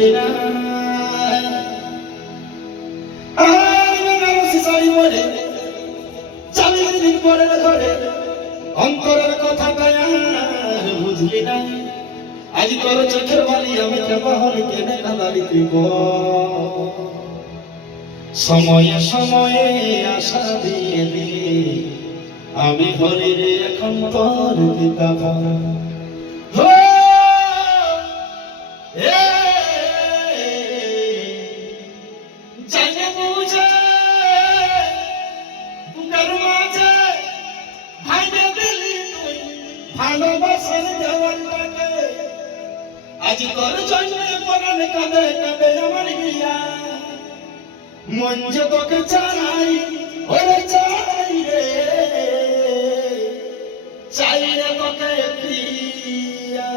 বুঝলি না বলে চালিয়ে দিন পরের ঘরে অন্তরের কথা আর বুঝলি না আজ তোর চোখের বালি আমি কেবল কেনে কাঁদালি তুই সময়ে সময়ে আশা দিয়ে দিয়ে আমি হলি রে এখন তোর পিতা ভালোবাসার দেওয়ালটাকে আজ তোর জন্য পরাণ কাঁদে কাঁদে আমার গিয়া মন যে তোকে চাই ওরে চাই রে তোকে প্রিয়া